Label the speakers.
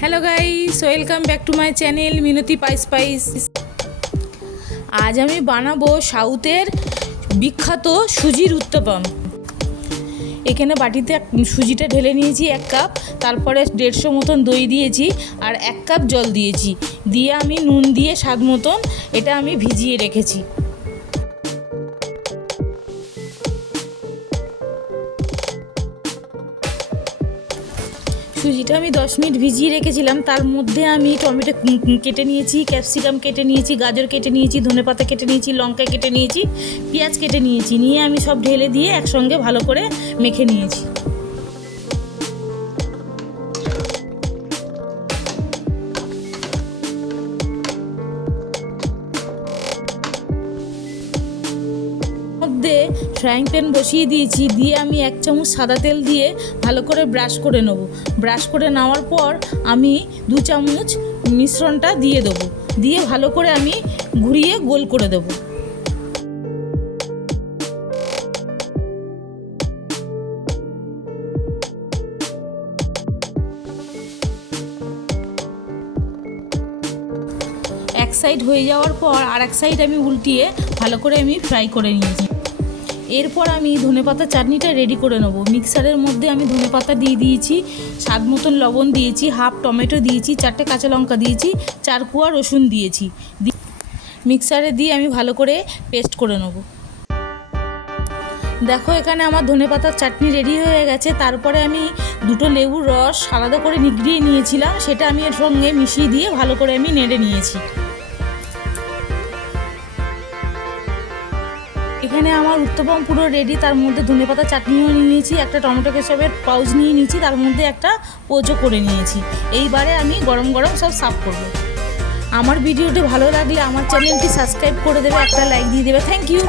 Speaker 1: Hello guys welcome back to my channel Minati Pais Pais আজ আমি বানাবো সাউথের বিখ্যাত সুজির উত্তপম। এখানে বাটিতে সুজিটা ঢেলে নিয়েছি এক কাপ, তারপরে দেড়শো মতন দই দিয়েছি আর এক কাপ জল দিয়েছি। দিয়ে আমি নুন দিয়ে স্বাদ মতন এটা আমি ভিজিয়ে রেখেছি। সুজিটা আমি দশ মিনিট ভিজিয়ে রেখেছিলাম, তার মধ্যে আমি টমেটো কেটে নিয়েছি, ক্যাপসিকাম কেটে নিয়েছি, গাজর কেটে নিয়েছি, ধনে পাতা কেটে নিয়েছি, লঙ্কা কেটে নিয়েছি, পেঁয়াজ কেটে নিয়েছি, নিয়ে আমি সব ঢেলে দিয়ে একসঙ্গে ভালো করে মেখে নিয়েছি। মধ্যে ফ্রাইং প্যান বসিয়ে দিয়েছি, দিয়ে আমি এক চামচ সাদা তেল দিয়ে ভালো করে ব্রাশ করে নেব। ব্রাশ করে নেওয়ার পর আমি দু চামচ মিশ্রণটা দিয়ে দেবো। দিয়ে ভালো করে আমি ঘুরিয়ে গোল করে দেবো। এক সাইড হয়ে যাওয়ার পর আর এক সাইড আমি উল্টিয়ে ভালো করে আমি ফ্রাই করে নিয়েছি। এরপর আমি ধনেপাতা চাটনিটা রেডি করে নেব। মিক্সারের মধ্যে আমি ধনেপাতা দিয়ে দিয়েছি, স্বাদ মতন লবণ দিয়েছি হাফ টমেটো দিয়েছি, চারটে কাঁচা লঙ্কা দিয়েছি, চার কুয়া রসুন দিয়েছি। মিক্সারে দিয়ে আমি ভালো করে পেস্ট করে নেব। দেখো এখানে আমার ধনেপাতার চাটনি রেডি হয়ে গেছে। তারপরে আমি দুটো লেবুর রস আলাদা করে নিগড়িয়ে নিয়েছিলাম। সেটা আমি এর সঙ্গে মিশিয়ে দিয়ে ভালো করে আমি নেড়ে নিয়েছি। এখানে আমার উত্তপম পুরো রেডি তার মধ্যে ধনেপাতা চাটনিও নিয়ে নিয়েছি, একটা টমেটো কেশবের পাউচ নিয়ে নিয়েছি, তার মধ্যে একটা পোজও করে নিয়েছি। এইবারে আমি গরম গরম সব সাফ করব। আমার ভিডিওটি ভালো লাগলে আমার চ্যানেলটি সাবস্ক্রাইব করে দেবে, একটা লাইক দিয়ে দেবে। Thank you